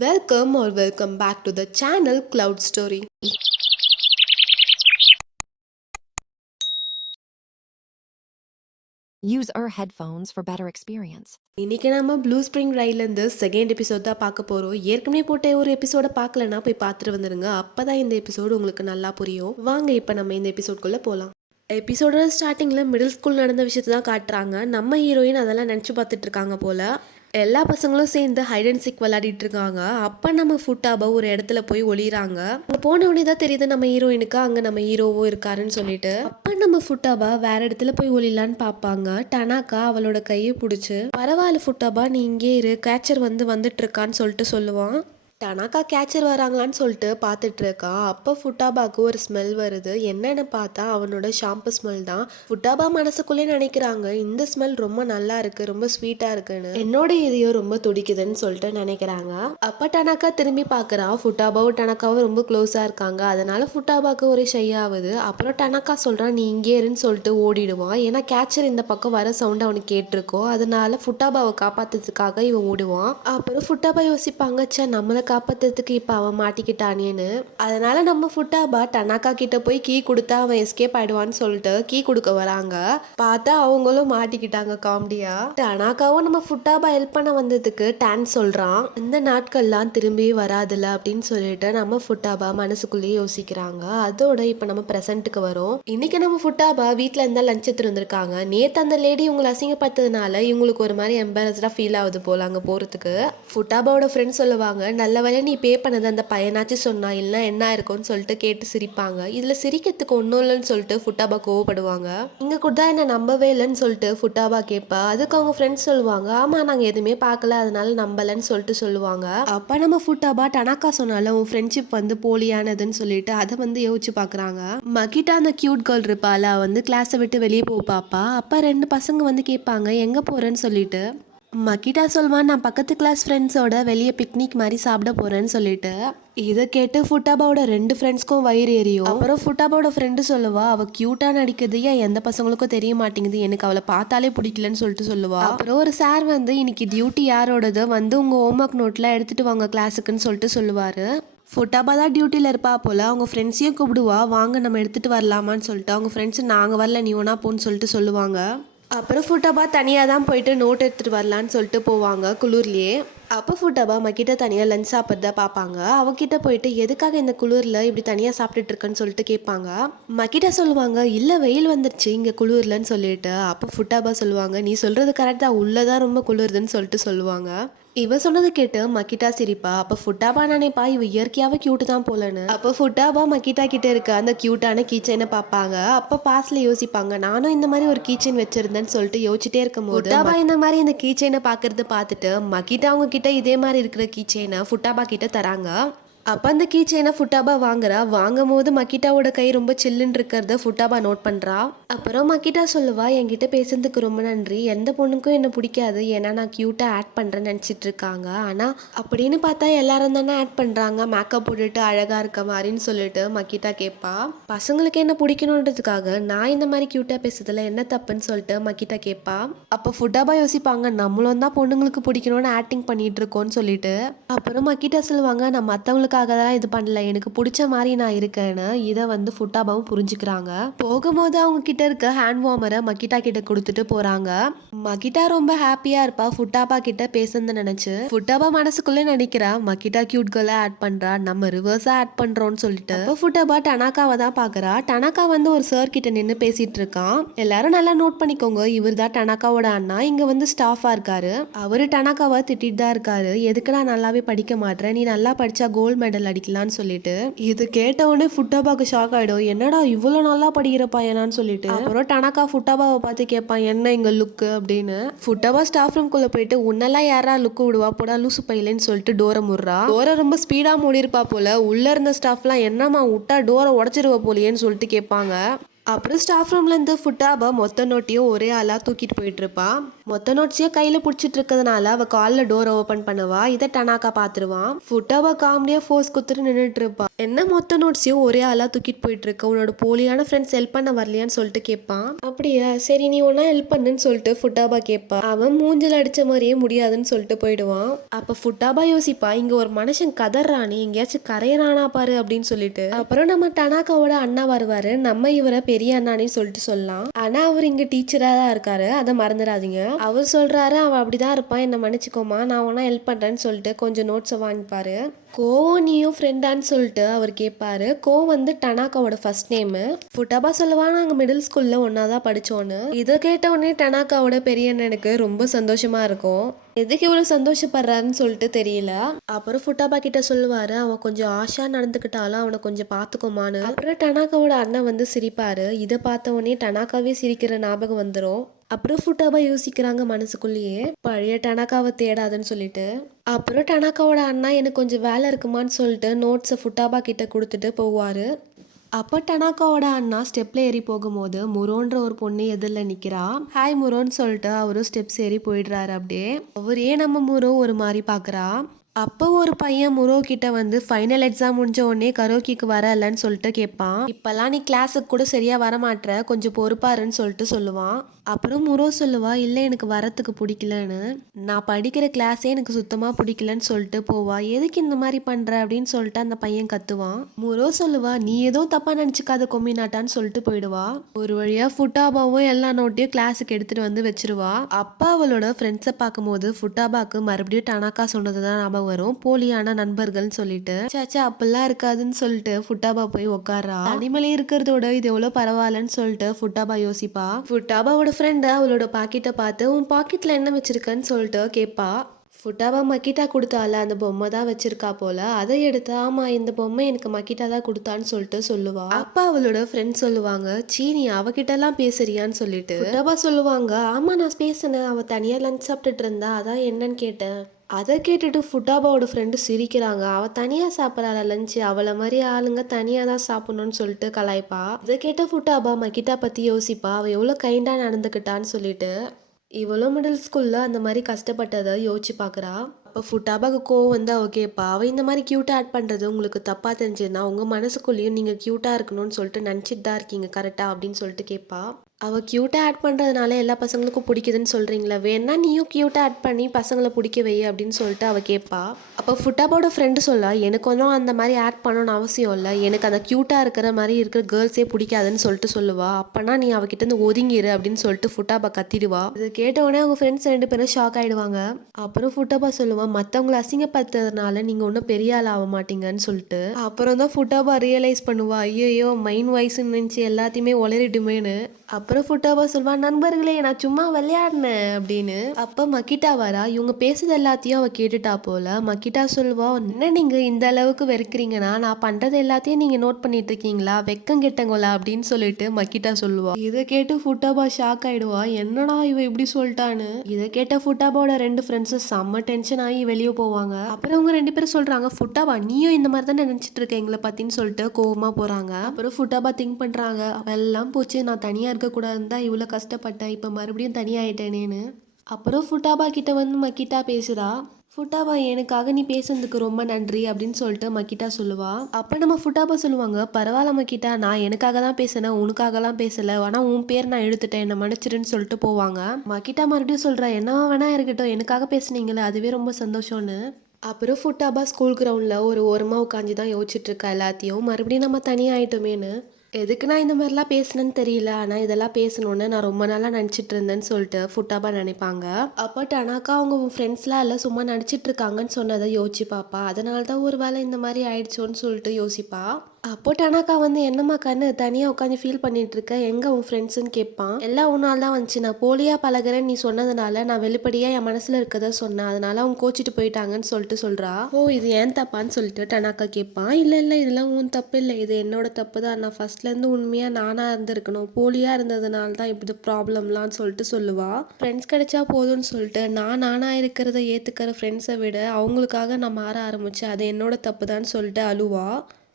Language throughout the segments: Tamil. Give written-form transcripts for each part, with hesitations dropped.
Welcome back to the channel Cloud Story. Use our headphones for better experience. இன்னைக்கு நம்ம ப்ளூ ஸ்ப்ரிங் ரைட்லேருந்து செகண்ட் எபிசோட் தான் பார்க்க போகிறோம். ஏற்கனவே போட்ட ஒரு எபிசோட பார்க்கலன்னா போய் பார்த்துட்டு வந்துடுங்க. அப்போ தான் இந்த எபிசோடு உங்களுக்கு நல்லா புரியும். வாங்க இப்போ நம்ம இந்த எபிசோட்குள்ளே போகலாம். எபிசோட ஸ்டார்டிங்கில் மிடில் ஸ்கூல் நடந்த விஷயத்தை தான் காட்டுறாங்க. நம்ம ஹீரோயின் அதெல்லாம் நினச்சி பார்த்துட்டு இருக்காங்க போல். எல்லா பசங்களும் சேர்ந்து ஹைட் அண்ட் சீக் விளையாடிட்டு இருக்காங்க. அப்போ நம்ம ஃபுட்டாபா ஒரு இடத்துல போய் ஒளிறாங்க. அங்கே போன உடனே தான் தெரியுது நம்ம ஹீரோயினுக்கு அங்கே நம்ம ஹீரோவும் இருக்காருன்னு சொல்லிட்டு. அப்போ நம்ம ஃபுட்டாபா வேற இடத்துல போய் ஒளிலான்னு பார்ப்பாங்க. டனாக்கா அவளோட கையை பிடிச்சி, பரவாயில்ல ஃபுட்டாபா நீ இங்கே இரு, கேச்சர் வந்துட்டு இருக்கான்னு சொல்லிட்டு சொல்லுவான். டனாக்கா கேச்சர் வராங்களான்னு சொல்லிட்டு பார்த்துட்டு இருக்கான். அப்போ ஃபுட்டாபாக்கு ஒரு ஸ்மெல் வருது. என்னன்னு பார்த்தா அவனோட ஷாம்பு ஸ்மெல் தான். ஃபுட்டாபா மனசுக்குள்ளே நினைக்கிறாங்க, இந்த ஸ்மெல் ரொம்ப நல்லா இருக்கு, ரொம்ப ஸ்வீட்டா இருக்குன்னு. என்னோட இதயம் ரொம்ப துடிக்குதுன்னு சொல்லிட்டு நினைக்கிறாங்க. அப்போ டனாக்கா திரும்பி பார்க்குறான். ஃபுட்டாபாவும் டனாக்காவும் ரொம்ப க்ளோஸா இருக்காங்க. அதனால ஃபுட்டாபாக்கு ஒரு ஷை ஆகுது. அப்புறம் டனாக்கா சொல்றான் நீ இங்கே இருன்னு சொல்லிட்டு ஓடிடுவான். ஏன்னா கேச்சர் இந்த பக்கம் வர சவுண்ட் அவனுக்கு கேட்டிருக்கோம். அதனால ஃபுட்டாபாவை காப்பாத்துறதுக்காக இவன் ஓடுவான். அப்புறம் ஃபுட்டாபா யோசிப்பாங்க, சே நம்மளை காப்பாத்துறதுக்கு இப்போ அவன் மாட்டிக்கிட்டானேன்னு. அதனால நம்ம ஃபுட்டாபா டனாக்கா கிட்ட போய் கீ கொடுத்தா அவன் எஸ்கேப் ஆயிடுவான்னு சொல்லிட்டு கீ கொடுக்க வராங்க. பார்த்தா அவங்களும் மாட்டிக்கிட்டாங்க காமெடியா. டனாக்காவும் நம்ம ஃபுட்டாபா ஹெல்ப் பண்ண வந்ததுக்கு டான்ஸ் சொல்றான். இந்த நாட்கள்லாம் திரும்பி வராதுல அப்படின்னு சொல்லிட்டு நம்ம ஃபுட்டாபா மனசுக்குள்ளேயே யோசிக்கிறாங்க. அதோட இப்போ நம்ம ப்ரெசென்ட்டுக்கு வரும். இன்னைக்கு நம்ம ஃபுட்டாபா வீட்டில் இருந்தா லஞ்ச் எடுத்துட்டு வந்திருக்காங்க. நேற்று அந்த லேடி இவங்களை அசிங்கப்படுத்ததுனால இவங்களுக்கு ஒரு மாதிரி எம்பாரஸ்டா ஃபீல் ஆகுது போல அங்கே போறதுக்கு. ஃபுட்டாபாவோட ஃப்ரெண்ட் சொல்லுவாங்க, நல்ல வேலை நீ பே பண்ணது அந்த பையனாச்சு சொன்னா, இல்லைன்னா என்ன இருக்கும்னு சொல்லிட்டு கேட்டு சிரிப்பாங்க. இதுல சிரிக்கிறதுக்கு ஒன்றும் இல்லைன்னு சொல்லிட்டு ஃபுட்டாபா கோவப்படுவாங்க. இங்க கூட என்ன நம்பவே இல்லைன்னு சொல்லிட்டு ஃபுட்டாபா கேட்பா. அதுக்கு அவங்க ஃப்ரெண்ட்ஸ் சொல்லுவாங்க, ஆமா நாங்க எதுவுமே பார்க்கல அதனால நம்பலன்னு சொல்லிட்டு சொல்லுவாங்க. அப்ப நம்ம ஃபுட்டாபா டனாக்கா சொன்னால உன் ஃப்ரெண்ட்ஷிப் போலியானதுன்னு சொல்லிட்டு அதை யோசிச்சு பாக்குறாங்க. மகிட்டா அந்த கியூட் கேர்ள் இருப்பால கிளாஸை விட்டு வெளியே போ பாப்பா. அப்ப ரெண்டு பசங்க கேட்பாங்க எங்க போறேன்னு சொல்லிட்டு. மகிட்டா சொல்வான், நான் பக்கத்து கிளாஸ் ஃப்ரெண்ட்ஸோட வெளியே பிக்னிக் மாதிரி சாப்பிட போறேன்னு சொல்லிட்டு. இதை கேட்டு ஃபுட்டாபாவோட ரெண்டு ஃப்ரெண்ட்ஸ்க்கும் வயிறு எரியும். அப்புறம் ஃபுட்டாபாவோட ஃப்ரெண்டு சொல்லுவா, அவ கியூட்டா நடிக்கிறது ஏன் எந்த பசங்களுக்கும் தெரிய மாட்டேங்குது, எனக்கு அவளை பார்த்தாலே பிடிக்கலன்னு சொல்லிட்டு சொல்லுவா. அப்புறம் ஒரு சார் இன்னைக்கு டியூட்டி யாரோடது உங்க ஹோம்ஒர்க் நோட்ல எடுத்துட்டு வாங்க கிளாஸுக்குன்னு சொல்லிட்டு சொல்லுவாரு. ஃபுட்டாபா தான் டியூட்டியில் இருப்பா போல். அவங்க ஃப்ரெண்ட்ஸையும் கூப்பிடுவா, வாங்க நம்ம எடுத்துகிட்டு வரலாமான்னு சொல்லிட்டு. அவங்க ஃப்ரெண்ட்ஸு நாங்கள் வரல நீ ஒன்றா போன்னு சொல்லிட்டு சொல்லுவாங்க. அப்புறம் ஃபுட்டாபா தனியாக தான் போயிட்டு நோட் எடுத்துகிட்டு வரலான்னு சொல்லிட்டு போவாங்க குளிர்லேயே. அப்போ ஃபுட்டாபா மக்கிட்ட தனியாக லஞ்ச் சாப்பிட்றத பார்ப்பாங்க. அவகிட்ட போயிட்டு எதுக்காக இந்த குளிரில் இப்படி தனியாக சாப்பிட்டுட்டு இருக்கன்னு சொல்லிட்டு கேட்பாங்க. மக்கிட்ட சொல்லுவாங்க, இல்லை வெயில் வந்துருச்சு இங்கே குளிர்லன்னு சொல்லிட்டு. அப்போ ஃபுட்டாபா சொல்லுவாங்க, நீ சொல்கிறது கரெக்ட் தான், உள்ளதான் ரொம்ப குளிருதுன்னு சொல்லிட்டு சொல்லுவாங்க. இவ சொன்னது கேட்டு மக்கிட்டா சிரிப்பா. அப்போ ஃபுட்டாபா நினைப்பா இவ இயற்கையாவே கியூட்டு தான் போலன்னு. அப்போ ஃபுட்டாபா மக்கிட்டா கிட்ட இருக்க அந்த கியூட்டான கீச்சைனை பார்ப்பாங்க. அப்போ பாஸ்ல யோசிப்பாங்க, நானும் இந்த மாதிரி ஒரு கீச்சைன் வச்சிருந்தேன்னு சொல்லிட்டு யோசிச்சுட்டே இருக்கும் போது ஃபுட்டாபா இந்த மாதிரி இந்த கீச்சைனை பார்க்கறது பார்த்துட்டு மக்கிட்டா அவங்க கிட்ட இதே மாதிரி இருக்கிற கீச்சைனை ஃபுட்டாபா கிட்ட தராங்க. அப்போ அந்த கீ செயினை ஃபுட்டாபா வாங்கும் போது மக்கிட்டாவோட கை ரொம்ப சில்லுன்னு இருக்கிறத ஃபுட்டாபா நோட் பண்ணுறா. அப்புறம் மக்கிட்டா சொல்லுவா, என்கிட்ட பேசுறதுக்கு ரொம்ப நன்றி, எந்த பொண்ணுக்கும் என்ன பிடிக்காது ஏன்னா நான் க்யூட்டாக ஆட் பண்ணுறேன்னு நினச்சிட்டு இருக்காங்க. ஆனால் அப்படின்னு பார்த்தா எல்லாரும் தானே ஆட் பண்ணுறாங்க மேக்கப் போட்டுட்டு அழகாக இருக்க மாதிரின்னு சொல்லிட்டு மக்கிட்டா கேட்பா. பசங்களுக்கு என்ன பிடிக்கணுன்றதுக்காக நான் இந்த மாதிரி க்யூட்டாக பேசுறதுல என்ன தப்புன்னு சொல்லிட்டு மக்கிட்டா கேட்பா. அப்போ ஃபுட்டாபா யோசிப்பாங்க, நம்மளும் தான் பொண்ணுங்களுக்கு பிடிக்கணும்னு ஆக்டிங் பண்ணிட்டு இருக்கோன்னு சொல்லிட்டு. அப்புறம் மக்கிட்டா சொல்லுவாங்க, நான் மற்றவங்களுக்கு தான் இது பண்ணல, எனக்கு பிடிச்ச மாதிரி நான் இருக்கேன்னு. இதை ஃபுட்டாபாவும் புரிஞ்சுக்கிறாங்க. போகும்போது அவங்க கிட்ட இருக்க ஹேண்ட் வார்மரை மக்கிட்டா கிட்ட கொடுத்துட்டு போறாங்க. மக்கிட்டா ரொம்ப ஹாப்பியா இருப்பா ஃபுட்டாபா கிட்ட பேசுன்னு நினைச்சு. ஃபுட்டாபா மனசுக்குள்ளே நினைக்கிறா, மக்கிட்டா கியூட் கேர்ல ஆட் பண்றா, நம்ம ரிவர்ஸா ஆட் பண்றோம்னு சொல்லிட்டு. அப்போ ஃபுட்டாபா டனாக்காவை தான் பாக்குறா. டனாக்கா ஒரு சார் கிட்ட நின்று பேசிட்டு இருக்கான். எல்லாரும் நல்லா நோட் பண்ணிக்கோங்க, இவர் தான் டனாக்காவோட அண்ணா, இங்க ஸ்டாஃபா இருக்காரு. அவரு டனாக்காவை திட்டிட்டு தான் இருக்காரு, எதுக்கு நான் நல்லாவே படிக்க மாட்டேன், நீ நல்லா படிச்சா கோல்டு மெடல் அடிக்கலான்னு சொல்லிட்டு. இது கேட்ட உடனே ஃபுட்டாபாக்கு ஷாக் ஆயிடும், என்னடா இவ்வளோ நல்லா படிக்கிற பையனான்னு சொல்லிட்டு. அப்புறம் டனாக்கா ஃபுட்டாபாவை பார்த்து கேட்பான், என்ன இங்க லுக்கு அப்படின்னு. ஃபுட்டாபா ஸ்டாஃப் ரூம்குள்ள போயிட்டு, உன்னெல்லாம் யாரா லுக்கு விடுவா போடா லூசு பையலன்னு சொல்லிட்டு டோரை முடுறா. டோரை ரொம்ப ஸ்பீடா மூடிருப்பா போல. உள்ள இருந்த ஸ்டாஃப்லாம் என்னம்மா விட்டா டோரை உடச்சிருவ போலியேன்னு சொல்லிட்டு கேட்பாங்க. அப்புறம் ஸ்டாஃப் ரூம்லேருந்து ஃபுட்டாபா மொத்த நோட்டையும் ஒரே ஆளாக தூக்கிட்டு போயிட்டு இருப்பா. மொத்த நோட்ஸையும் கையில் பிடிச்சிட்டு இருக்கிறதுனால அவள் காலில் டோரை ஓப்பன் பண்ணுவா. இதை டனாக்கா பார்த்துருவான். ஃபுட்டாபா காமெடியாக ஃபோர்ஸ் குத்துட்டு நின்றுட்டு இருப்பா. என்ன மொத்த நோட்ஸையும் ஒரே ஆளாக தூக்கிட்டு போயிட்டு இருக்க, உன்னோட போலியான ஃப்ரெண்ட்ஸ் ஹெல்ப் பண்ண வரலையான்னு சொல்லிட்டு கேட்பான். அப்படியா, சரி நீ ஒன்றா ஹெல்ப் பண்ணுன்னு சொல்லிட்டு ஃபுட்டாபா கேட்பா. அவன் மூஞ்சில் அடித்த மாதிரியே முடியாதுன்னு சொல்லிட்டு போயிடுவான். அப்போ ஃபுட்டாபா யோசிப்பா, இங்கே ஒரு மனுஷன் கதறானே, எங்கேயாச்சும் கரையறானா பாரு அப்படின்னு சொல்லிட்டு. அப்புறம் நம்ம டனாக்காவோட அண்ணா வருவாரு. நம்ம இவரை பெரிய அண்ணானே சொல்லிட்டு சொல்லலாம். ஆனா அவர் இங்க டீச்சரா தான் இருக்காரு, அதை மறந்துடாதீங்க. அவர் சொல்றாரு, அவன் அப்படிதான் இருப்பான், என்ன மன்னிச்சுக்கோமா, நான் ஒன்னா ஹெல்ப் பண்றேன்னு சொல்லிட்டு கொஞ்சம் நோட்ஸை வாங்கிப்பாரு. கோவம் நீயும் ஃப்ரெண்டான்னு சொல்லிட்டு அவர் கேட்பாரு. வந்து டனாக்காவோட ஃபர்ஸ்ட் நேமு. ஃபுட்டாபா சொல்லுவா, நாங்கள் மிடில் ஸ்கூல்ல ஒன்னா தான் படிச்சோன்னு. இதை கேட்ட உடனே டனாக்காவோட பெரிய அண்ணனுக்கு ரொம்ப சந்தோஷமா இருக்கும். எதுக்கு இவ்வளவு சந்தோஷப்படுறாருன்னு சொல்லிட்டு தெரியல. அப்புறம் ஃபுட்டாபா கிட்ட சொல்லுவாரு, அவன் கொஞ்சம் ஆஷா நடந்துக்கிட்டாலும் அவனை கொஞ்சம் பாத்துக்கோமான்னு. அப்புறம் டனாக்காவோட அண்ணன் வந்து சிரிப்பாரு. இதை பார்த்த உடனே டனாக்காவே சிரிக்கிற ஞாபகம் வந்துடும். அப்புறம் ஃபுட்டாபா யோசிக்கிறாங்க மனசுக்குள்ளேயே, பழைய டனாக்காவை தேடாதுன்னு சொல்லிட்டு. அப்புறம் டனாக்காவோட அண்ணா எனக்கு கொஞ்சம் வேலை இருக்குமான்னு சொல்லிட்டு நோட்ஸை ஃபுட்டாபா கிட்ட கொடுத்துட்டு போவாரு. அப்போ டனாக்காவோட அண்ணா ஸ்டெப்ல ஏறி போகும்போது முரோன்ற ஒரு பொண்ணு எதிரில் நிற்கிறா. ஹாய் முரோன்னு சொல்லிட்டு அவரும் ஸ்டெப்ஸ் ஏறி போயிடுறாரு. அப்படியே அவரே நம்ம முரோ ஒரு மாதிரி பார்க்குறா. அப்போ ஒரு பையன் முரோ கிட்ட வந்து ஃபைனல் எக்ஸாம் முடிஞ்ச உடனே கரோக்கிக்கு வரலன்னு சொல்லிட்டு கேட்பான். இப்பெல்லாம் நீ கிளாஸுக்கு கூட சரியா வரமாட்ற, கொஞ்சம் பொறுப்பாருன்னு சொல்லிட்டு சொல்லுவான். அப்புறம் முரோ சொல்லுவா, இல்லை எனக்கு வரத்துக்கு பிடிக்கலன்னு, நான் படிக்கிற கிளாஸே எனக்கு சுத்தமாக பிடிக்கலன்னு சொல்லிட்டு போவா. எதுக்கு இந்த மாதிரி பண்ணுற அப்படின்னு சொல்லிட்டு அந்த பையன் கத்துவான். முரோ சொல்லுவா, நீ ஏதோ தப்பாக நினச்சிக்காத கொம்மினாட்டான்னு சொல்லிட்டு போயிடுவா. ஒரு வழியாக ஃபுட்டாபாவும் எல்லா நோட்டையும் கிளாஸுக்கு எடுத்துகிட்டு வந்து வச்சிருவா. அப்பா அவளோட ஃப்ரெண்ட்ஸை பார்க்கும்போது ஃபுட்டாபாக்கு மறுபடியும் டனாக்கா சொன்னது தான் ஞாபகம் வரும், போலியான நண்பர்கள்னு சொல்லிட்டு. சாச்சா அப்படிலாம் இருக்காதுன்னு சொல்லிட்டு ஃபுட்டாபா போய் உட்காரா. அனிமலே இருக்கிறதோட இது எவ்வளோ பரவாயில்லன்னு சொல்லிட்டு ஃபுட்டாபா யோசிப்பா. ஃபுட்டாபாவோட ஃப்ரெண்டு அவளோட பாக்கெட்டை பார்த்து, உன் பாக்கெட்டில் என்ன வச்சிருக்கன்னு சொல்லிட்டு கேட்பா. ஃபுட்டாபா மக்கிட்டா கொடுத்தால அந்த பொம்மை தான் வச்சிருக்கா போல, அதை எடுத்து ஆமா இந்த பொம்மை எனக்கு மக்கிட்டா தான் கொடுத்தான்னு சொல்லிட்டு சொல்லுவா. அப்பா அவளோட ஃப்ரெண்ட் சொல்லுவாங்க, சீனி அவகிட்ட எல்லாம் பேசுறியான்னு சொல்லிட்டு. ஃபுட்டாபா சொல்லுவாங்க, ஆமா நான் பேசினேன், அவ தனியா லஞ்ச் சாப்பிட்டுட்டு இருந்தா, அதான் என்னன்னு கேட்டேன். அதை கேட்டுட்டு ஃபுட்டாபாவோட ஃப்ரெண்டு சிரிக்கிறாங்க. அவள் தனியாக சாப்பிட்றாள் லஞ்சு, அவளை மாதிரி ஆளுங்க தனியாக தான் சாப்பிட்ணுன்னு சொல்லிட்டு கலாய்ப்பா. இதை கேட்ட ஃபுட்டாபா மக்கிட்டா பற்றி யோசிப்பா, அவள் எவ்வளோ கைண்டாக நடந்துக்கிட்டான்னு சொல்லிட்டு. இவ்வளோ மிடில் ஸ்கூலில் அந்த மாதிரி கஷ்டப்பட்டதை யோசிச்சு பார்க்குறா. அப்போ ஃபுட்டாபாக்கு கோவம் வந்து அவள் கேட்பா, அவள் இந்த மாதிரி க்யூட்டாக ஆட் பண்ணுறது உங்களுக்கு தப்பாக தெரிஞ்சதுன்னா உங்கள் மனசுக்குள்ளேயும் நீங்கள் க்யூட்டாக இருக்கணும்னு சொல்லிட்டு நினச்சிட்டு தான் இருக்கீங்க கரெக்டாக அப்படின்னு சொல்லிட்டு கேட்பா. அவள் க்யூட்டாக ஆட் பண்ணுறதுனால எல்லா பசங்களுக்கும் பிடிக்குதுன்னு சொல்கிறீங்களா, வேணா நீயும் க்யூட்டாக ஆட் பண்ணி பசங்களை பிடிக்க வை அப்படின்னு சொல்லிட்டு அவள் கேட்பா. அப்போ ஃபுட்டாபாவோட ஃப்ரெண்டு சொல்ல, எனக்கு ஒன்றும் அந்த மாதிரி ஆட் பண்ணணும்னு அவசியம் இல்லை, எனக்கு அந்த க்யூட்டாக இருக்கிற மாதிரி இருக்கிற கேர்ள்ஸே பிடிக்காதுன்னு சொல்லிட்டு சொல்லுவா. அப்போனா நீ அவகிட்ட இருந்து ஒதுங்கிரு அப்படின்னு சொல்லிட்டு ஃபுட்டாபா கத்திடுவா. இதை கேட்ட உடனே அவங்க ஃப்ரெண்ட்ஸ் 2 பேரும் ஷாக் ஆகிடுவாங்க. அப்புறம் ஃபுட்டாபா சொல்லுவான், மற்றவங்களை அசிங்கப்படுத்துறதுனால நீங்கள் ஒன்றும் பெரிய ஆள் ஆக மாட்டீங்கன்னு சொல்லிட்டு. அப்புறம் தான் ஃபுட்டாபா ரியலைஸ் பண்ணுவா, ஐயோ மைண்ட் வாய்ஸ்ன்னு நினச்சி எல்லாத்தையுமே உளறிடுமேன்னு. அப்புறம் ஃபுட்டாபா சொல்வா, நண்பர்களே நான் சும்மா விளையாடினேன் அப்படின்னு. அப்போ மக்கிட்டா வரா. இவங்க பேசுறது எல்லாத்தையும் அவள் கேட்டுட்டா போல. மக்கிட்டா சொல்வா, என்ன நீங்கள் இந்த அளவுக்கு வெறுக்கிறீங்கன்னா நான் பண்ணுறது எல்லாத்தையும் நீங்கள் நோட் பண்ணிட்டு இருக்கீங்களா, வெக்கம் கெட்டங்களா அப்படின்னு சொல்லிட்டு மக்கிட்டா சொல்லுவா. இதை கேட்டு ஃபுட்டாபா ஷாக் ஆயிடுவா, என்னடா இவ இப்படி சொல்லிட்டான்னு. இதை கேட்ட ஃபுட்டாபாவோட 2 ஃப்ரெண்ட்ஸும் செம்ம டென்ஷன் ஆகி வெளியே போவாங்க. அப்புறம் அவங்க 2 பேரும் சொல்றாங்க, ஃபுட்டாபா நீயும் இந்த மாதிரி தான் நினைச்சிட்டு இருக்க எங்களை பத்தின்னு சொல்லிட்டு கோவமா போறாங்க. அப்புறம் ஃபுட்டாபா திங்க் பண்றாங்க, அவெல்லாம் போச்சு, நான் தனியா இருக்கக்கூடாதுன்னு தான் இவ்வளோ கஷ்டப்பட்டேன், இப்போ மறுபடியும் தனியாயிட்டேனேன்னு. அப்புறம் ஃபுட்டாபா கிட்ட வந்து மக்கிட்டா பேசுகிறா. ஃபுட்டாபா எனக்காக நீ பேசுனதுக்கு ரொம்ப நன்றி அப்படின்னு சொல்லிட்டு மக்கிட்டா சொல்லுவா. அப்போ நம்ம ஃபுட்டாபா சொல்லுவாங்க, பரவாயில்ல மக்கிட்டா, நான் எனக்காக தான் பேசினேன், உனக்காகலாம் பேசலை, ஆனால் உன் பேர் நான் எடுத்துட்டேன், என்னை மன்னிச்சிருன்னு சொல்லிட்டு போவாங்க. மக்கிட்டா மறுபடியும் சொல்கிறா, என்னவா வேணா இருக்கட்டும், எனக்காக பேசுனீங்களே அதுவே ரொம்ப சந்தோஷம்னு. அப்புறம் ஃபுட்டாபா ஸ்கூல் கிரவுண்டில் ஒரு ஓரமாக உட்காந்து தான் யோசிச்சுட்டு இருக்கா எல்லாத்தையும், மறுபடியும் நம்ம தனியாகிட்டோமேனு. எதுக்கு நான் இந்த மாதிரிலாம் பேசினேன்னு தெரியல, ஆனால் இதெல்லாம் பேசணுன்னு நான் ரொம்ப நாளாக நினச்சிட்டு இருந்தேன்னு சொல்லிட்டு ஃபுட்டாபா நினைப்பாங்க. அப்போ டனாக்கா அவங்க ஃப்ரெண்ட்ஸ்லாம் எல்லாம் சும்மா நடிச்சிட்டு இருக்காங்கன்னு சொன்னதை யோசிச்சு பாப்பா. அதனால தான் ஒரு வேளை இந்த மாதிரி ஆயிடுச்சோன்னு சொல்லிட்டு யோசிப்பா. அப்போ டனாக்கா வந்து என்னம்மா கண்ணு தனியாக உட்காந்து ஃபீல் பண்ணிட்டு இருக்க, எங்கே உன் ஃப்ரெண்ட்ஸுன்னு கேட்பான். எல்லாம் உன்னால் தான் வந்துச்சு, நான் போலியாக பழகிறேன்னு நீ சொன்னதுனால நான் வெளிப்படையாக என் மனசில் இருக்கதை சொன்னேன், அதனால அவங்க கோச்சிட்டு போயிட்டாங்கன்னு சொல்லிட்டு சொல்கிறா. ஓ இது ஏன் தப்பான்னு சொல்லிட்டு டனாக்கா கேட்பான். இல்லை இல்லை இதெல்லாம் உன் தப்பு இல்லை, இது என்னோட தப்பு தான், நான் ஃபர்ஸ்ட்லேருந்து உண்மையாக நானாக இருந்திருக்கணும், போலியாக இருந்ததுனால தான் இப்படி ப்ராப்ளம்லான்னு சொல்லிட்டு சொல்லுவா. ஃப்ரெண்ட்ஸ் கிடைச்சா போதும்னு சொல்லிட்டு நானாக இருக்கிறத ஏற்றுக்கிற ஃப்ரெண்ட்ஸை விட அவங்களுக்காக நான் மாற ஆரம்பித்தேன், அது என்னோட தப்பு தான் சொல்லிட்டு அழுவா.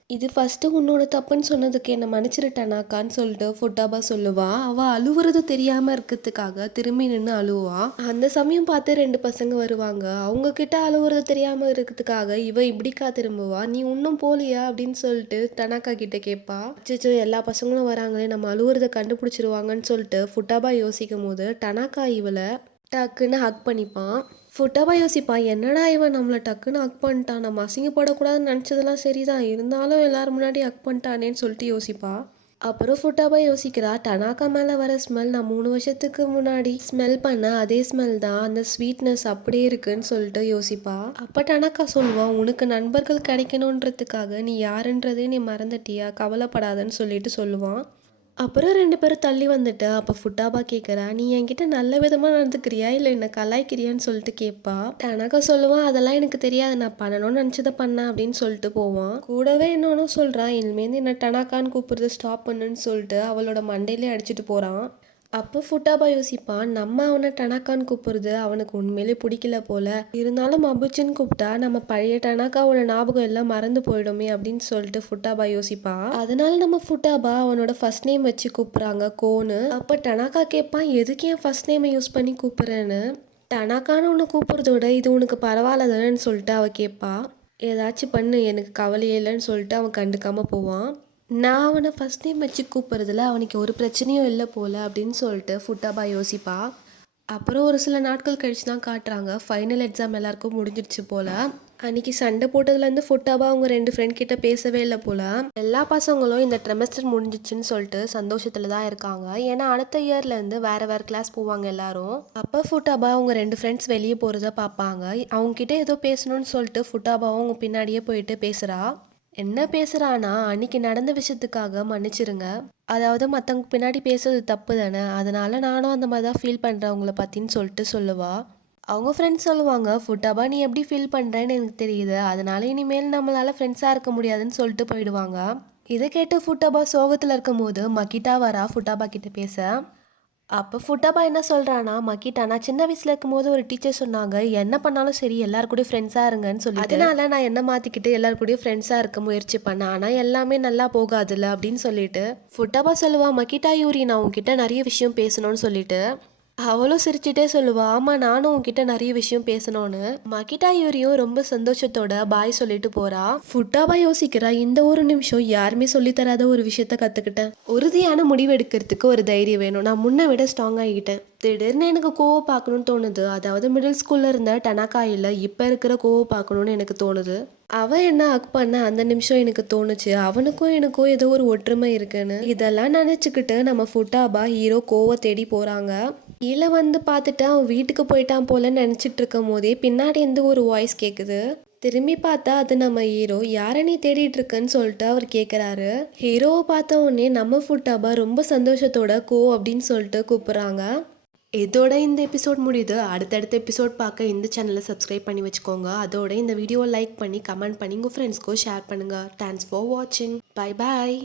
இது ஃபர்ஸ்ட்டு உன்னோட தப்புன்னு சொன்னதுக்கு என்ன மன்னிச்சிருட்டானாக்கான்னு சொல்லிட்டு ஃபுட்டாபா சொல்லுவா. அவள் அழுவுறது தெரியாமல் இருக்கிறதுக்காக திரும்பி நின்று அழுவா. அந்த சமயம் பார்த்து 2 பசங்க வருவாங்க. அவங்க கிட்ட அழுவுறது தெரியாமல் இருக்கிறதுக்காக இவ இப்படிக்கா திரும்புவா. நீ இன்னும் போலியா அப்படின்னு சொல்லிட்டு டனாக்கா கிட்ட கேட்பா. அச்சச்சோ எல்லா பசங்களும் வராங்களே, நம்ம அழுவுறதை கண்டுபிடிச்சிருவாங்கன்னு சொல்லிட்டு ஃபுட்டாபா யோசிக்கும் போது டனாக்கா இவளை டக்குன்னு ஹக் பண்ணிப்பான். ஃபுட்டாபா யோசிப்பான், என்னடா இவன் நம்மளை டக்குன்னு ஹக் பண்ணிட்டான், நம்ம அசிங்கப்படக்கூடாதுன்னு நினச்சதெல்லாம் சரிதான், இருந்தாலும் எல்லாரும் முன்னாடி ஹக் பண்ணிட்டானேன்னு சொல்லிட்டு யோசிப்பா. அப்புறம் ஃபுட்டாபா யோசிக்கிறா, டனாக்கா மேலே வர ஸ்மெல் நான் 3 வருஷத்துக்கு முன்னாடி ஸ்மெல் பண்ண அதே ஸ்மெல் தான், அந்த ஸ்வீட்னஸ் அப்படியே இருக்குன்னு சொல்லிட்டு யோசிப்பா. அப்போ டனாக்கா சொல்லுவான், உனக்கு நண்பர்கள் கிடைக்கணுன்றதுக்காக நீ யாருன்றதே நீ மறந்துட்டியா, கவலைப்படாதன்னு சொல்லிட்டு சொல்லுவான். அப்புறம் 2 பேரும் தள்ளி வந்துட்டு அப்போ ஃபுட்டாபா கேட்குறா, நீ என்கிட்ட நல்ல விதமாக நடந்துக்கிறியா இல்லை என்ன கலாய்க்கிறியான்னு சொல்லிட்டு கேட்பா. டனாக்கா சொல்லுவான், அதெல்லாம் எனக்கு தெரியாது, நான் பண்ணணும்னு நினச்சதை பண்ணேன் அப்படின்னு சொல்லிட்டு போவான். கூடவே இன்னொன்னு சொல்கிறான், இனிமேல் என்ன டனாக்கான்னு கூப்பிடுறது ஸ்டாப் பண்ணுன்னு சொல்லிட்டு அவளோட மண்டையிலே அடிச்சுட்டு போகிறான். அப்போ ஃபுட்டாபா யோசிப்பான், நம்ம அவனை டனாக்கான்னு கூப்பிடுறது அவனுக்கு உண்மையிலே பிடிக்கல போல, இருந்தாலும் அபுச்சின்னு கூப்பிட்டா நம்ம பழைய டனாக்காவோட ஞாபகம் எல்லாம் மறந்து போயிடுமே அப்படின்னு சொல்லிட்டு ஃபுட்டாபா யோசிப்பா. அதனால நம்ம ஃபுட்டாபா அவனோட ஃபர்ஸ்ட் நேம் வச்சு கூப்பிட்றாங்க, கோன்னு. அப்போ டனாக்கா கேட்பான், எதுக்கு என் ஃபர்ஸ்ட் நேமை யூஸ் பண்ணி கூப்பிட்றேன்னு. டனாக்கான்னு ஒன்று கூப்பிட்றதோட இது உனக்கு பரவாயில்ல தானேன்னு சொல்லிட்டு அவள் கேட்பா. ஏதாச்சும் பண்ணு, எனக்கு கவலையே இல்லைன்னு சொல்லிட்டு அவன் கண்டுக்காமல் போவான். நான் அவனை ஃபர்ஸ்ட் நேம் வச்சு கூப்பிட்றதுல அவனுக்கு ஒரு பிரச்சனையும் இல்லை போல் அப்படின்னு சொல்லிட்டு ஃபுட்டாபா யோசிப்பா. அப்புறம் ஒரு சில நாட்கள் கழிச்சு தான் காட்டுறாங்க, ஃபைனல் எக்ஸாம் எல்லாருக்கும் முடிஞ்சிடுச்சு போல். அன்றைக்கி சண்டை போட்டதுலேருந்து ஃபுட்டாபா அவங்க 2 ஃப்ரெண்ட் கிட்ட பேசவே இல்லை போல். எல்லா பசங்களும் இந்த ட்ரெமஸ்டர் முடிஞ்சிச்சுன்னு சொல்லிட்டு சந்தோஷத்தில் தான் இருக்காங்க. ஏன்னா அடுத்த இயர்லேருந்து வேறு கிளாஸ் போவாங்க எல்லாரும். அப்போ ஃபுட்டாபா அவங்க 2 ஃப்ரெண்ட்ஸ் வெளியே போகிறத பார்ப்பாங்க. அவங்கக்கிட்ட ஏதோ பேசணும்னு சொல்லிட்டு ஃபுட்டாபாவும் அவங்க பின்னாடியே போயிட்டு பேசுகிறா. என்ன பேசுகிறானா, அன்னைக்கு நடந்த விஷயத்துக்காக மன்னிச்சிருங்க, அதாவது மற்றவங்க பின்னாடி பேசுறது தப்பு தானே, அதனால நானும் அந்த மாதிரி தான் ஃபீல் பண்ணுறேன் உங்களை பற்றின்னு சொல்லிட்டு சொல்லுவா. அவங்க ஃப்ரெண்ட்ஸ் சொல்லுவாங்க, ஃபுட்டாபா நீ எப்படி ஃபீல் பண்ணுறேன்னு எனக்கு தெரியுது, அதனால இனிமேல் நம்மளால் ஃப்ரெண்ட்ஸாக இருக்க முடியாதுன்னு சொல்லிட்டு போயிடுவாங்க. இதை கேட்டு ஃபுட்டாபா சோகத்தில் இருக்கும் போது மக்கிட்டா வரா ஃபுட்டாபா கிட்ட பேச. அப்போ ஃபுட்டாபா என்ன சொல்கிறானா, மக்கிட்டா நான் சின்ன வயசில் இருக்கும்போது ஒரு டீச்சர் சொன்னாங்க, என்ன பண்ணாலும் சரி எல்லாரு கூடயும் ஃப்ரெண்ட்ஸாக இருங்கன்னு சொல்லி, அதனால நான் என்ன மாற்றிக்கிட்டு எல்லாரு கூடயும் ஃப்ரெண்ட்ஸாக இருக்க முயற்சி பண்ணேன், ஆனால் எல்லாமே நல்லா போகாதுல்ல அப்படின்னு சொல்லிட்டு ஃபுட்டாபா சொல்லுவா, மக்கிட்டா யூரி நான் உங்ககிட்ட நிறைய விஷயம் பேசணும்னு சொல்லிட்டு. அவளும் சிரிச்சுட்டே சொல்லுவா, ஆமாம் நானும் உங்ககிட்ட நிறைய விஷயம் பேசணும்னு. மக்கிட்டா யூரியும் ரொம்ப சந்தோஷத்தோட பாய் சொல்லிட்டு போறா. ஃபுட்டாபா யோசிக்கிறா, இந்த ஒரு நிமிஷம் யாருமே சொல்லித்தராத ஒரு விஷயத்த கற்றுக்கிட்டேன், உறுதியான முடிவு எடுக்கிறதுக்கு ஒரு தைரியம் வேணும், நான் முன்னை விட ஸ்ட்ராங் ஆகிட்டேன். திடீர்னு எனக்கு கோவ பார்க்கணும்னு தோணுது, அதாவது மிடில் ஸ்கூலில் இருந்த டனாக்காயில் இப்போ இருக்கிற கோவ பார்க்கணுன்னு எனக்கு தோணுது. அவன் என்ன ஹக் பண்ண அந்த நிமிஷம் எனக்கு தோணுச்சு, அவனுக்கும் எனக்கும் ஏதோ ஒரு ஒற்றுமை இருக்குன்னு. இதெல்லாம் நினச்சிக்கிட்டு நம்ம ஃபுட்டாபா ஹீரோ கோவ தேடி போகிறாங்க. கீழே வந்து பார்த்துட்டு அவன் வீட்டுக்கு போயிட்டான் போல நினச்சிட்டு இருக்கும் போதே பின்னாடி இருந்து ஒரு வாய்ஸ் கேட்குது. திரும்பி பார்த்தா அது நம்ம ஹீரோ. யாரை நீ தேடிட்டு இருக்கன்னு சொல்லிட்டு அவர் கேட்குறாரு. ஹீரோவை பார்த்த உடனே நம்ம ஃபுட்டாபா ரொம்ப சந்தோஷத்தோட கோ அப்படின்னு சொல்லிட்டு கூப்பிட்றாங்க. இதோட இந்த எபிசோட் முடியுது. அடுத்தடுத்த எபிசோட் பார்க்க இந்த சேனலை சப்ஸ்கிரைப் பண்ணி வச்சுக்கோங்க. அதோட இந்த வீடியோவை லைக் பண்ணி கமெண்ட் பண்ணி உங்கள் ஃப்ரெண்ட்ஸ்க்கும் ஷேர் பண்ணுங்கள். தேங்க்ஸ் ஃபார் வாட்சிங். Bye bye.